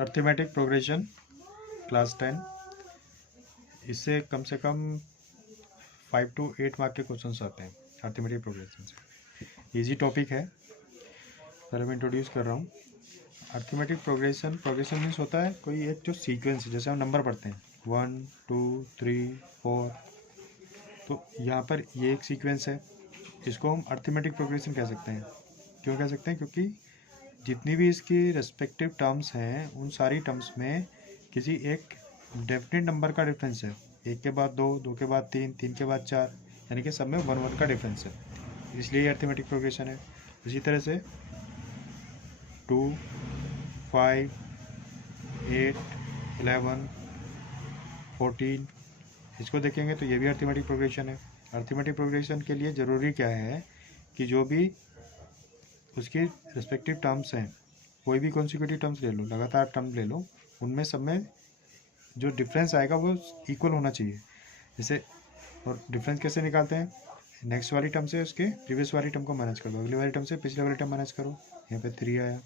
Arithmetic progression class 10, इससे कम से कम 5 to 8 mark के क्वेश्चंस आते हैं अर्थमेटिक प्रोग्रेशन से। इजी टॉपिक है, पहले मैं इंट्रोड्यूस कर रहा हूँ। अर्थमेटिक प्रोग्रेशन मीन्स होता है कोई एक जो सीक्वेंस, जैसे हम नंबर पढ़ते हैं 1 2 3 4, तो यहाँ पर ये एक सीक्वेंस है, इसको हम अर्थमेटिक प्रोग्रेशन कह सकते हैं। क्यों कह सकते हैं? क्योंकि जितनी भी इसकी रेस्पेक्टिव टर्म्स हैं उन सारी टर्म्स में किसी एक डेफिनेट नंबर का डिफरेंस है। एक के बाद दो, दो के बाद तीन, तीन के बाद चार, यानी कि सब में वन वन का डिफरेंस है, इसलिए अर्थमेटिक प्रोग्रेशन है। इसी तरह से 2 5 8 11 14, इसको देखेंगे तो ये भी अर्थमेटिक प्रोग्रेशन है। अर्थमेटिक प्रोग्रेशन के लिए ज़रूरी क्या है कि जो भी उसकी रिस्पेक्टिव टर्म्स हैं, कोई भी कॉन्सिक्यूटिव टर्म्स ले लो, लगातार टर्म ले लो, उनमें सब में जो डिफरेंस आएगा वो इक्वल होना चाहिए। जैसे, और डिफरेंस कैसे निकालते हैं? नेक्स्ट वाली टर्म से उसके प्रीवियस वाली टर्म को माइनस कर दो, अगली वाली टर्म से पिछले वाली टर्म माइनस करो। यहाँ पे 3 आया,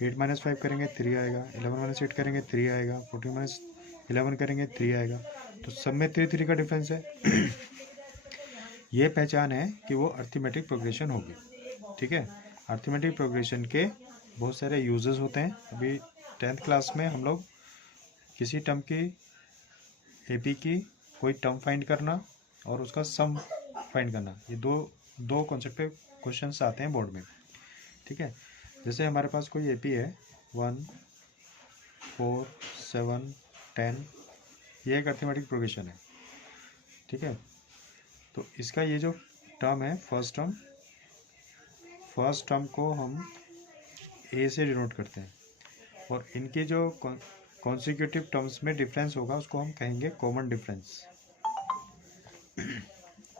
8 - 5 करेंगे 3 आएगा, 11 - 8 करेंगे 3 आएगा, 14 - 11 करेंगे 3 आएगा, तो सब में 3 का डिफरेंस है। ये पहचान है कि वो अर्थमेटिक प्रोग्रेशन होगी। ठीक है, अर्थमेटिक प्रोग्रेशन के बहुत सारे यूजेस होते हैं। अभी 10th क्लास में हम लोग किसी टर्म की एपी की कोई टर्म फाइंड करना और उसका सम फाइंड करना, ये दो कॉन्सेप्ट पे क्वेश्चंस आते हैं बोर्ड में। ठीक है, जैसे हमारे पास कोई एपी है 1 4 7 10, ये एक अर्थमेटिक प्रोग्रेशन है। ठीक है, तो इसका ये जो टर्म है फर्स्ट टर्म को हम ए से डिनोट करते हैं, और इनके जो कॉन्सिक्यूटिव टर्म्स में डिफरेंस होगा उसको हम कहेंगे कॉमन डिफरेंस।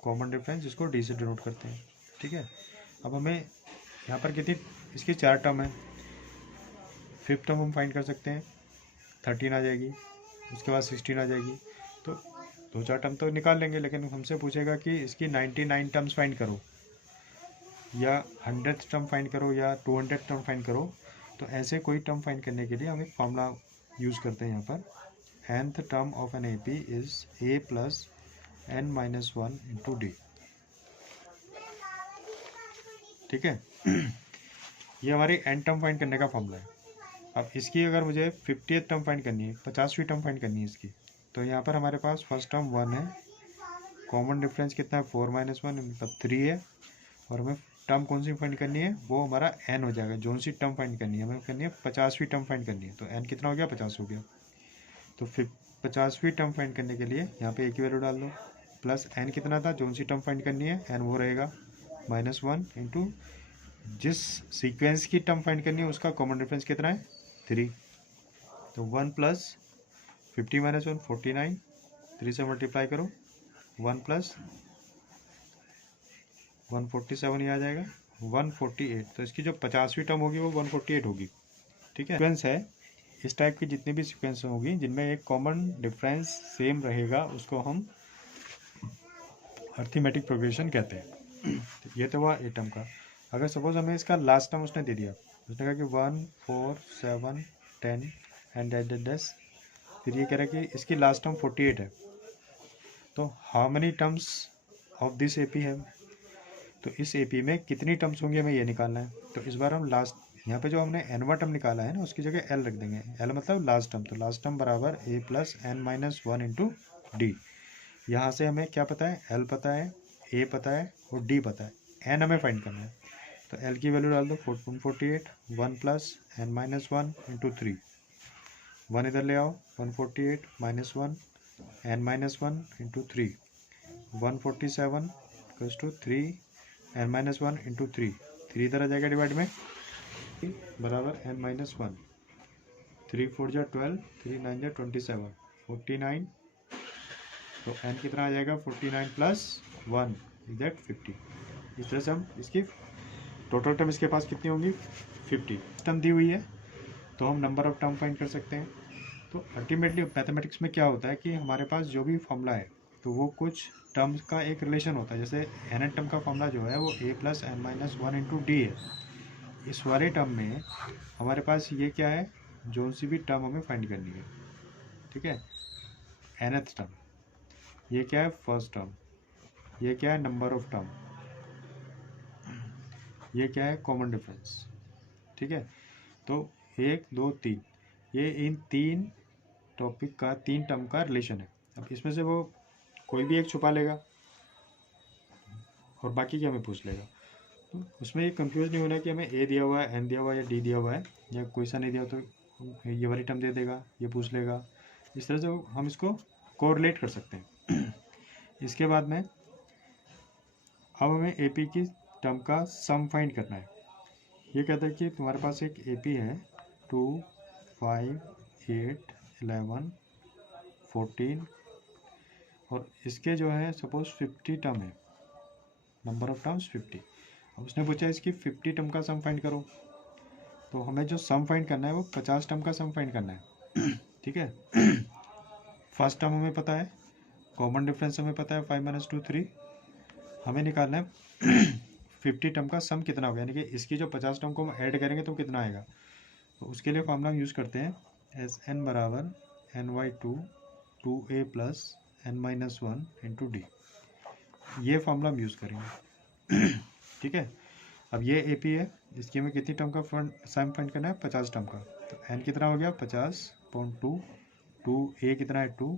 कॉमन डिफरेंस जिसको डी से डिनोट करते हैं। ठीक है, अब हमें यहाँ पर कितनी, इसकी 4 टर्म है। 5th टर्म हम फाइंड कर सकते हैं, 13 आ जाएगी, उसके बाद 16 आ जाएगी, तो 2-4 टर्म तो निकाल लेंगे। लेकिन हमसे पूछेगा कि इसकी 99 टर्म्स फाइंड करो, या 100th टर्म फाइंड करो, या 200th टर्म फाइंड करो। तो ऐसे कोई टर्म फाइंड करने के लिए हम एक फॉर्मूला यूज़ करते हैं यहाँ पर, nth term of an AP is a + n - 1 × d। ठीक है, ये हमारी n टर्म फाइंड करने का फॉर्मूला है। अब इसकी अगर मुझे 50th टर्म फाइंड करनी है, 50वीं टर्म फाइंड करनी है इसकी, तो यहाँ पर हमारे पास फर्स्ट टर्म 1 है, कॉमन डिफरेंस कितना है 4 - 1 मतलब 3 है, और हमें टर्म कौन सी फाइंड करनी है, वो हमारा n हो जाएगा। जो सी टर्म फाइंड करनी है हमें करनी है 50वीं टर्म फाइंड करनी है, तो n कितना हो गया 50 हो गया। तो फिर 50वीं टर्म फाइंड करने के लिए यहाँ पे एक ही वैल्यू डाल दो, प्लस n कितना था, जो सी टर्म फाइंड करनी है n वो रहेगा -1 इंटू जिस सीक्वेंस की टर्म फाइंड करनी है उसका कॉमन डिफरेंस कितना है 3, तो 1 + 50 - 1 49, 3 से मल्टीप्लाई करो, 1 + 147 ही आ जाएगा, 148। तो इसकी जो 50वीं टर्म होगी वो 148 होगी। ठीक है, सीक्वेंस है, इस टाइप की जितनी भी सीक्वेंस होगी जिनमें एक कॉमन डिफरेंस सेम रहेगा उसको हम अर्थमेटिक प्रोग्रेशन कहते हैं। ये तो हुआ ए टर्म का। अगर सपोज हमें इसका लास्ट टर्म उसने दे दिया, उसने कहा कि 1 4 7 10 एंड डेस, फिर ये कह रहा है कि इसकी लास्ट टर्म 48 है, तो how many terms of this AP है, तो इस एपी में कितनी टर्म्स होंगी हमें ये निकालना है। तो इस बार हम लास्ट, यहाँ पे जो हमने n वां टर्म निकाला है ना, उसकी जगह l रख देंगे, l मतलब लास्ट टर्म, तो लास्ट टर्म बराबर a + n - 1 × d। यहाँ से हमें क्या पता है, l पता है, a पता है और d पता है, n हमें फाइंड करना है। तो l की वैल्यू डाल दो 148, 1 + n - 1 × 3, 1 इधर ले आओ, 148 - 1 n - 1 × 3, 147 = 3 n - 1 × 3, 3 इधर आ जाएगा डिवाइड में, बराबर n - 1, 3 4 = 12, 3 9 = 27, 49, तो n कितना आ जाएगा 49 + 1 = 50। इस तरह से हम इसकी टोटल टर्म इसके पास कितनी होंगी 50 टर्म दी हुई है, तो हम नंबर ऑफ टर्म फाइंड कर सकते हैं। तो अल्टीमेटली मैथमेटिक्स में क्या होता है कि हमारे पास जो भी फॉर्मूला है तो वो कुछ टर्म्स का एक रिलेशन होता है। जैसे n टर्म का फॉर्मूला जो है वो a + n - 1 × d है। इस वाले टर्म में हमारे पास ये क्या है जो सी भी टर्म हमें फाइंड करनी है, ठीक है। nth टर्म, ये क्या है फर्स्ट टर्म, ये क्या है नंबर ऑफ टर्म, ये क्या है कॉमन डिफरेंस, ठीक है। तो 1 2 3 ये इन 3 टॉपिक का 3 टर्म का रिलेशन है। अब इसमें से वो कोई भी एक छुपा लेगा और बाकी क्या हमें पूछ लेगा। तो उसमें ये कंफ्यूज नहीं होना कि हमें ए दिया हुआ है, एन दिया हुआ है या डी दिया हुआ है, या कोई सा नहीं दिया तो ये वाली टर्म दे देगा, ये पूछ लेगा। इस तरह से हम इसको कोरिलेट कर सकते हैं। इसके बाद में अब हमें एपी की टर्म का सम फाइंड करना है। ये कहता है कि तुम्हारे पास एक एपी है 2 5 8 11 14 और इसके जो है सपोज 50 टर्म है, नंबर ऑफ टर्म्स 50। अब उसने पूछा इसकी 50 टर्म का सम फाइंड करो, तो हमें जो सम फाइंड करना है वो 50 टर्म का सम फाइंड करना है, ठीक है। फर्स्ट टर्म हमें पता है, कॉमन डिफरेंस हमें पता है 5 - 2 3, हमें निकालना है 50 टर्म का सम कितना होगा, यानी कि इसकी जो 50 टर्म को हम ऐड करेंगे तो कितना आएगा। तो उसके लिए फॉर्मूला हम यूज़ करते हैं एस एन बराबर ny2 2a plus n-1 into D, ये फॉर्मूला हम यूज़ करेंगे, ठीक है। अब ये ए पी है, इसकी हमें कितनी टर्म का सम फाइंड करना है 50 टर्म का। तो n कितना हो गया 50.2, 2a कितना है 2,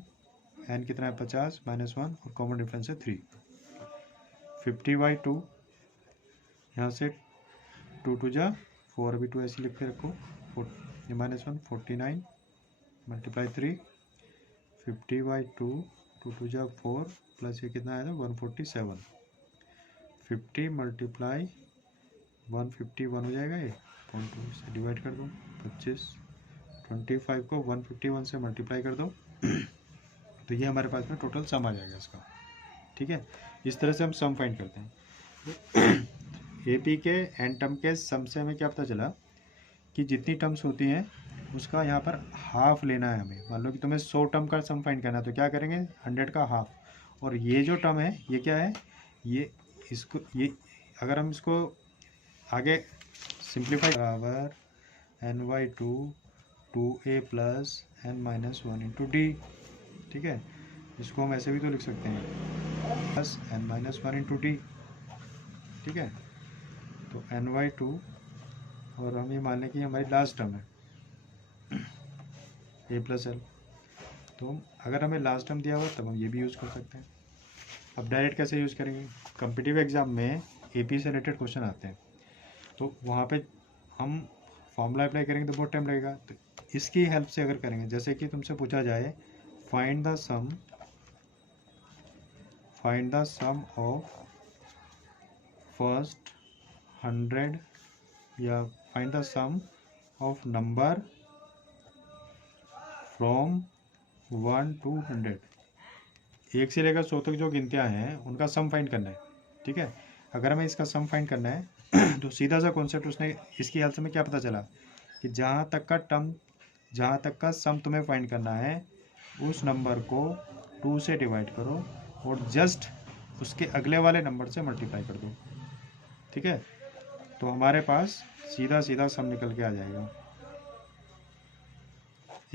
n कितना है 50 -1 और कॉमन डिफरेंस है 3। 50/2 यहाँ से 2 2 जा 4, अभी 2 ऐसे लिख के रखो, ये -1 49 × 3 50/2 2 2 जा 4 प्लस ये कितना आया था 147, 50 × 151 हो जाएगा ये 0.2 से डिवाइड कर दो 25, 25 को 151 से मल्टीप्लाई कर दो तो ये हमारे पास में टोटल सम आ जाएगा इसका, ठीक है। इस तरह से हम सम फाइंड करते हैं। एपी के एन टर्म के सम से हमें क्या पता चला कि जितनी टर्म्स होती हैं उसका यहाँ पर हाफ लेना है हमें। मान लो कि तुम्हें 100 टर्म का सम फाइंड करना है तो क्या करेंगे 100 का हाफ, और ये जो टर्म है ये क्या है, ये इसको ये अगर हम इसको आगे सिंप्लीफाई बराबर ny2 2a plus n-1 into D, ठीक है। इसको हम ऐसे भी तो लिख सकते हैं प्लस n-1 इंटू डी, ठीक है। तो ny2 और हम ये मान लें कि हमारी लास्ट टर्म है a प्लस एल, तो अगर हमें लास्ट टर्म दिया हुआ तब हम ये भी यूज़ कर सकते हैं। अब डायरेक्ट कैसे यूज़ करेंगे, कॉम्पिटिटिव एग्जाम में एपी से रिलेटेड क्वेश्चन आते हैं तो वहाँ पे हम फॉर्मूला अप्लाई करेंगे तो बहुत टाइम लगेगा। तो इसकी हेल्प से अगर करेंगे, जैसे कि तुमसे पूछा जाए find the sum of first 100 या find the sum of number from 1 to 100, 1 से लेकर 100 तक जो गिनतियाँ हैं उनका सम फाइंड करना है, ठीक है। अगर हमें इसका सम फाइंड करना है तो सीधा सा कॉन्सेप्ट उसने इसकी हेल्प से हमें क्या पता चला कि जहाँ तक का सम तुम्हें फाइंड करना है उस नंबर को 2 से डिवाइड करो और जस्ट उसके अगले वाले नंबर से मल्टीप्लाई कर दो, ठीक है। तो हमारे पास सीधा सीधा सम निकल के आ जाएगा।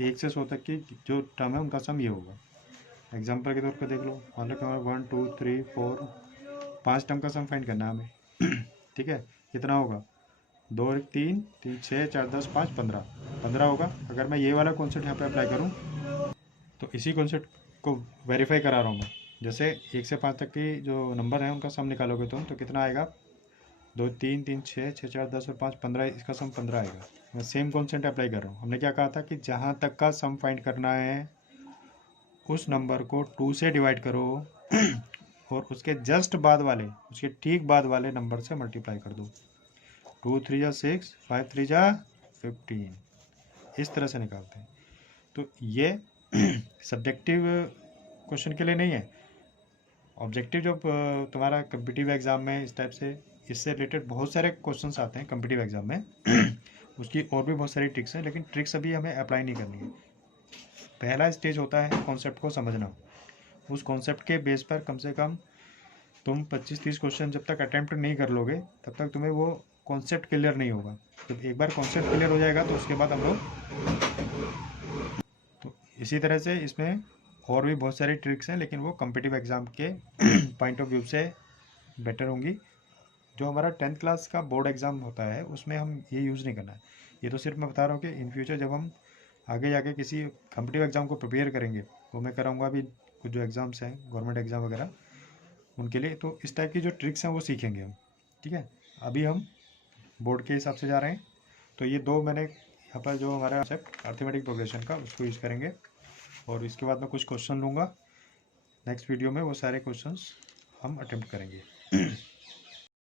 1 से 100 तक की जो टर्म है उनका सम ये होगा। एग्जाम्पल के तौर पर देख लो, मान लो कि हमारा 1 2 3 4 5 टर्म का सम फाइंड करना है हमें, ठीक है। कितना होगा 2 3 3 6 4 10 5 15 होगा। अगर मैं ये वाला कॉन्सेप्ट यहाँ पे अप्लाई करूँ तो इसी कॉन्सेप्ट को वेरीफाई करा रहा हूँ मैं। जैसे 1 से 5 तक की जो नंबर है उनका सम निकालोगे तुम तो कितना आएगा 2 3 3 6 6 4 10 और 5 15, इसका सम 15 आएगा। मैं सेम कॉन्सेप्ट अप्लाई कर रहा हूँ। हमने क्या कहा था कि जहाँ तक का सम फाइंड करना है उस नंबर को 2 से डिवाइड करो और उसके जस्ट बाद वाले, उसके ठीक बाद वाले नंबर से मल्टीप्लाई कर दो। 2 3 जा 6 5 3 जा 15, इस तरह से निकालते हैं। तो ये सब्जेक्टिव क्वेश्चन के लिए नहीं है, ऑब्जेक्टिव जब तुम्हारा कॉम्पिटिटिव एग्जाम में इस टाइप से इससे रिलेटेड बहुत सारे क्वेश्चंस आते हैं कॉम्पिटिटिव एग्जाम में उसकी और भी बहुत सारी ट्रिक्स हैं, लेकिन ट्रिक्स अभी हमें अप्लाई नहीं करनी है। पहला स्टेज होता है कॉन्सेप्ट को समझना। उस कॉन्सेप्ट के बेस पर कम से कम तुम 25-30 क्वेश्चन जब तक अटैम्प्ट नहीं कर लोगे तब तक तुम्हें वो कॉन्सेप्ट क्लियर नहीं होगा। जब एक बार कॉन्सेप्ट क्लियर हो जाएगा तो उसके बाद हम लोग, तो इसी तरह से इसमें और भी बहुत सारी ट्रिक्स हैं, लेकिन वो कॉम्पिटिटिव एग्ज़ाम के पॉइंट ऑफ व्यू से बेटर होंगी। जो हमारा 10th क्लास का बोर्ड एग्ज़ाम होता है उसमें हम ये यूज़ नहीं करना है। ये तो सिर्फ मैं बता रहा हूँ कि इन फ्यूचर जब हम आगे जाके किसी कॉम्पिटिटिव एग्ज़ाम को प्रिपेयर करेंगे, वो मैं कराऊँगा अभी कुछ जो एग्ज़ाम्स हैं गवर्नमेंट एग्ज़ाम वगैरह उनके लिए, तो इस टाइप की जो ट्रिक्स हैं वो सीखेंगे हम। ठीक है, अभी हम बोर्ड के हिसाब से जा रहे हैं। तो ये दो मैंने यहाँ पर जो हमारा कॉन्सेप्ट अर्थमेटिक प्रोग्रेशन का उसको यूज़ करेंगे, और इसके बाद मैं कुछ क्वेश्चन लूँगा नेक्स्ट वीडियो में, वो सारे क्वेश्चंस हम अटेम्प्ट करेंगे।